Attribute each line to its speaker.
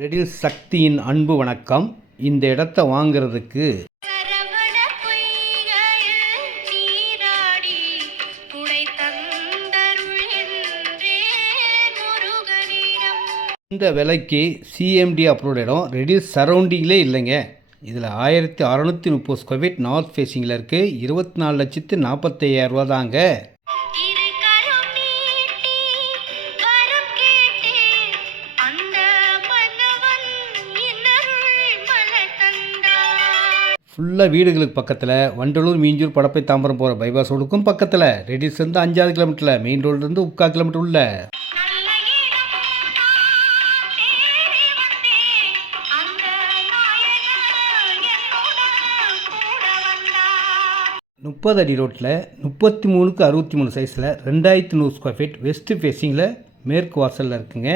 Speaker 1: ரெடில் சக்தியின் அன்பு வணக்கம். இந்த இடத்த வாங்குறதுக்கு இந்த விலைக்கு சிஎம்டி அப்ரூவ்ட் இடம். ரெடில் சரௌண்டிங்லே இல்லைங்க. இதில் ஆயிரத்தி அறநூற்றி முப்பது ஸ்கொயர் ஃபீட் நார்த் ஃபேஸிங்கில் இருக்குது இருபத்தி நாலு லட்சத்து நாற்பத்தையாயிரரூவா தாங்க. ஃபுல்லாக வீடுகளுக்கு பக்கத்தில் வண்டலூர் மீஞ்சூர் படப்பை தாம்பரம் போகிற பைபாஸ் ரோடுக்கும் பக்கத்தில். ரெடிஸ் இருந்து அஞ்சாறு கிலோமீட்டரில் மெயின் ரோட்லேருந்து முக்கால் கிலோமீட்டர் உள்ள. முப்பது அடி ரோட்டில் முப்பத்தி மூணுக்கு அறுபத்தி மூணு சைஸில் ரெண்டாயிரத்தி நூறு ஸ்கொயர் ஃபீட் வெஸ்ட்டு ஃபேஸிங்கில் மேற்கு வாசலில் இருக்குங்க.